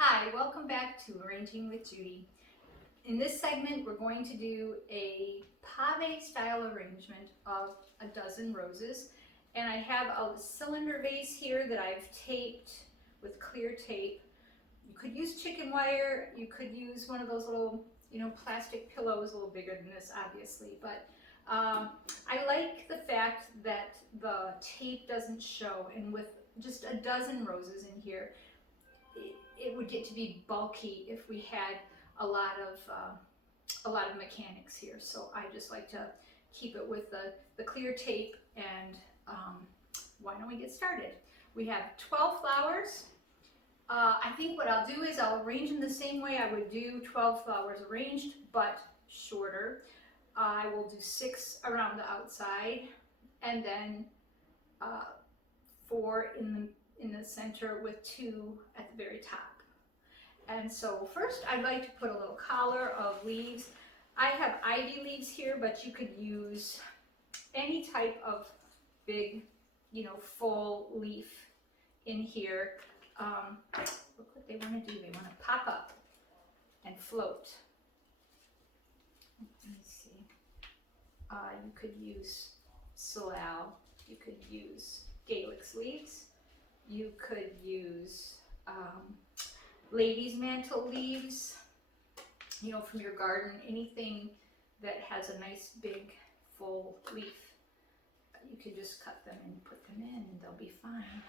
Hi, welcome back to Arranging with Judy. In this segment, we're going to do a Pavé-Style arrangement of a dozen roses. And I have a cylinder vase here that I've taped with clear tape. You could use chicken wire, you could use one of those little, plastic pillows, a little bigger than this obviously, but I like the fact that the tape doesn't show, and with just a dozen roses in here, it would get to be bulky if we had a lot of mechanics here. So I just like to keep it with the clear tape, and why don't we get started? We have 12 flowers. I think what I'll do is I'll arrange them the same way I would do 12 flowers arranged, but shorter. I will do 6 around the outside, and then 4 in the center with 2 at the very top. And so first I'd like to put a little collar of leaves. I have ivy leaves here, but you could use any type of big, full leaf in here. Look what they want to do. They want to pop up and float. Let me see. You could use Solal. You could use Galix leaves. You could use ladies' mantle leaves, from your garden. Anything that has a nice big full leaf, you could just cut them and put them in and they'll be fine.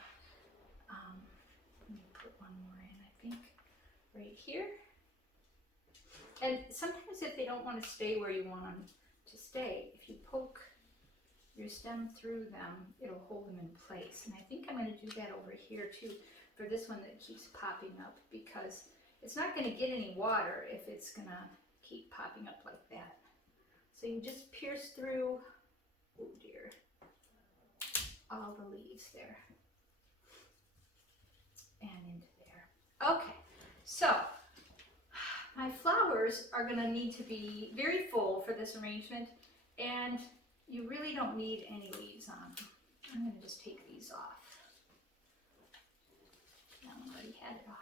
Let me put one more in, I think, right here. And sometimes if they don't want to stay where you want them to stay, if you poke your stem through them, it'll hold them in place. And I think I'm going to do that over here too, for this one that keeps popping up, because it's not going to get any water if it's going to keep popping up like that. So you just pierce through, oh dear, all the leaves there and into there. Okay, so my flowers are going to need to be very full for this arrangement, and you really don't need any leaves on them. I'm going to just take these off. I already had it off.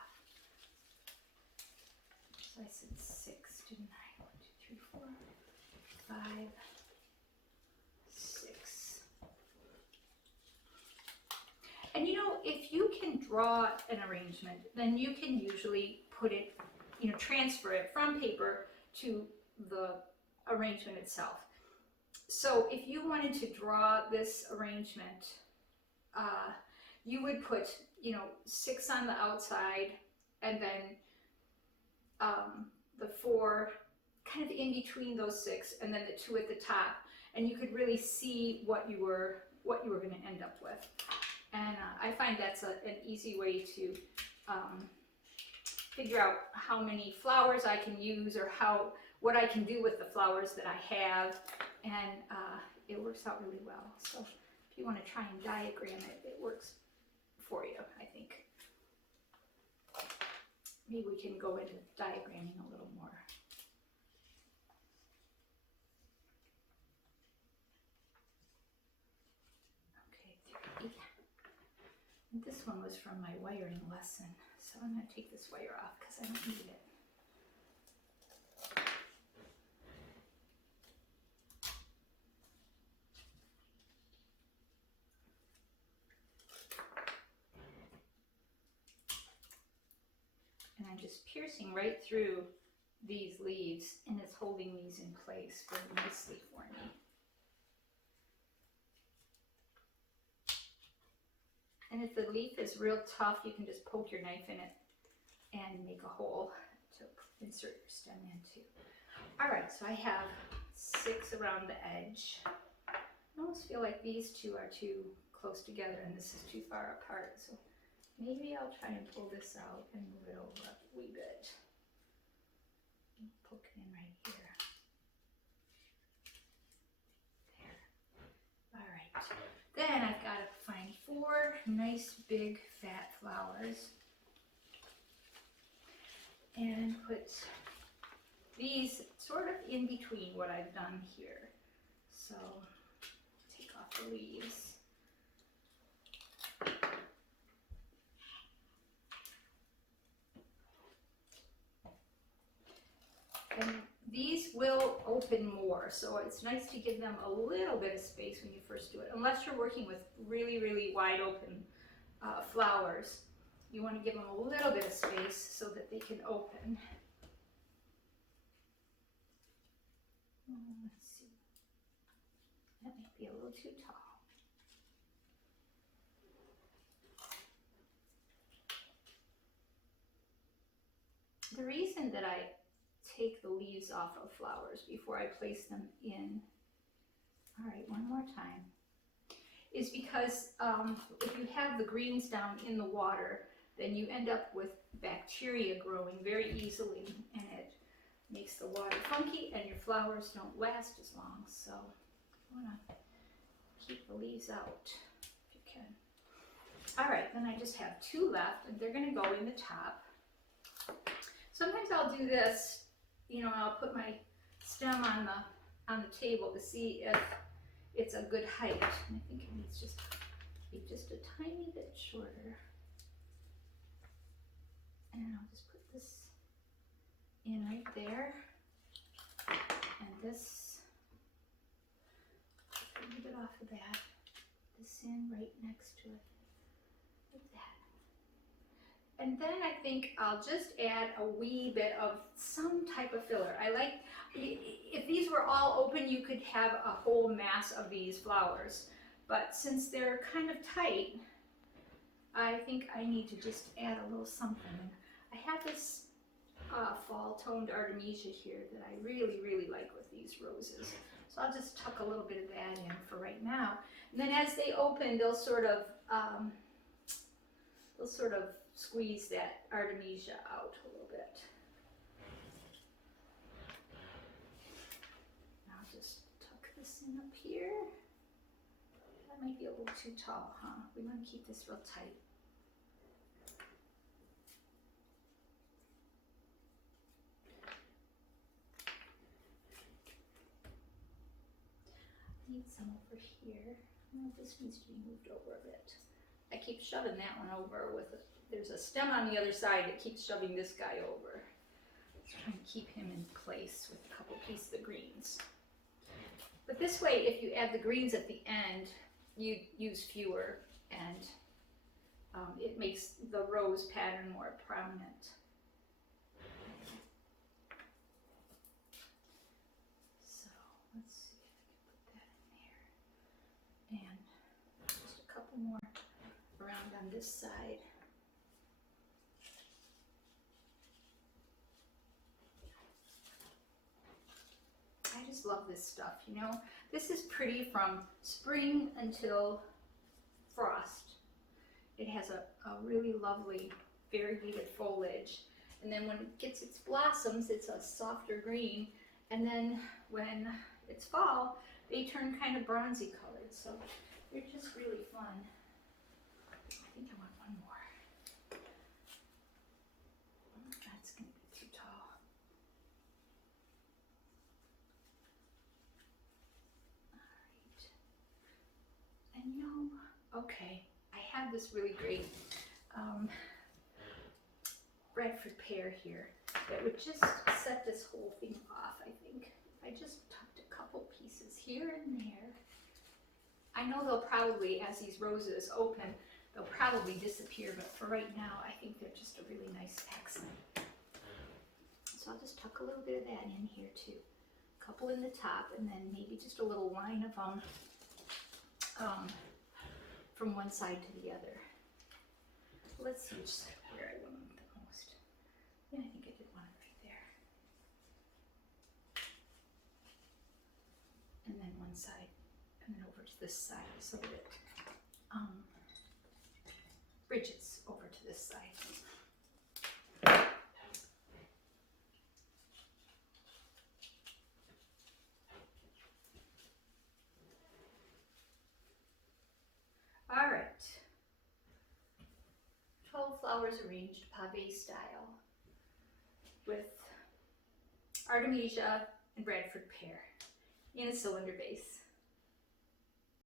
So I said 6, didn't I? 1, 2, 3, 4, 5, 6. And if you can draw an arrangement, then you can usually put it, transfer it from paper to the arrangement itself. So if you wanted to draw this arrangement, you would put, 6 on the outside, and then the 4 kind of in between those 6, and then the 2 at the top, and you could really see what you were going to end up with. And I find that's an easy way to figure out how many flowers I can use, or what I can do with the flowers that I have, and it works out really well. So if you want to try and diagram it, it works for you, I think. Maybe we can go into diagramming a little more. Okay, 3. And this one was from my wiring lesson, so I'm going to take this wire off because I don't need it. And I'm just piercing right through these leaves, and it's holding these in place very nicely for me. And if the leaf is real tough, you can just poke your knife in it and make a hole to insert your stem into. All right, so I have 6 around the edge. I almost feel like these 2 are too close together and this is too far apart. So maybe I'll try and pull this out and move it over a wee bit. Poke it in right here. There. All right. Then I've got to find 4 nice big fat flowers and put these sort of in between what I've done here. So take off the leaves. will open more, so it's nice to give them a little bit of space when you first do it, unless you're working with really, really wide open flowers. You want to give them a little bit of space so that they can open. Let's see. That might be a little too tall. The reason that I take the leaves off of flowers before I place them in, all right, one more time, is because if you have the greens down in the water, then you end up with bacteria growing very easily, and it makes the water funky and your flowers don't last as long. So you want to keep the leaves out if you can. All right, then I just have two left, and they're going to go in the top. Sometimes I'll do this, you know, I'll put my stem on the table to see if it's a good height. And I think it needs just be just a tiny bit shorter. And I'll just put this in right there, and this, a little bit off of that, this in right next to it, like that. And then I think I'll just add a wee bit of some type of filler. I like, if these were all open, you could have a whole mass of these flowers, but since they're kind of tight, I think I need to just add a little something. I have this fall toned Artemisia here that I really, really like with these roses. So I'll just tuck a little bit of that in for right now. And then as they open, they'll sort of squeeze that Artemisia out a little bit. I'll just tuck this in up here. That might be a little too tall, huh? We want to keep this real tight. Need some over here. Oh, this needs to be moved over a bit. I keep shoving that one over with it. There's a stem on the other side that keeps shoving this guy over. Let's try and keep him in place with a couple pieces of greens. But this way, if you add the greens at the end, you use fewer, and it makes the rose pattern more prominent. So let's see if I can put that in there. And just a couple more around on this side. I just love this stuff, you know. This is pretty from spring until frost. It has a really lovely variegated foliage. And then when it gets its blossoms, it's a softer green. And then when it's fall, they turn kind of bronzy colored. So they're just really fun. I think I want one more. That's going to be too tall. All right. And you know, okay, I have this really great Bradford pear here that would just set this whole thing off, I think. I just tucked a couple pieces here and there. I know they'll probably, as these roses open, they'll probably disappear, but for right now, I think they're just a really nice accent. So I'll just tuck a little bit of that in here too. A couple in the top, and then maybe just a little line of them from one side to the other. Let's see where I want them the most. Yeah, I think I did one right there. And then one side, and then over to this side, so that it bridges over to this side. All right, 12 flowers arranged Pavé-Style with Artemisia and Bradford pear in a cylinder vase.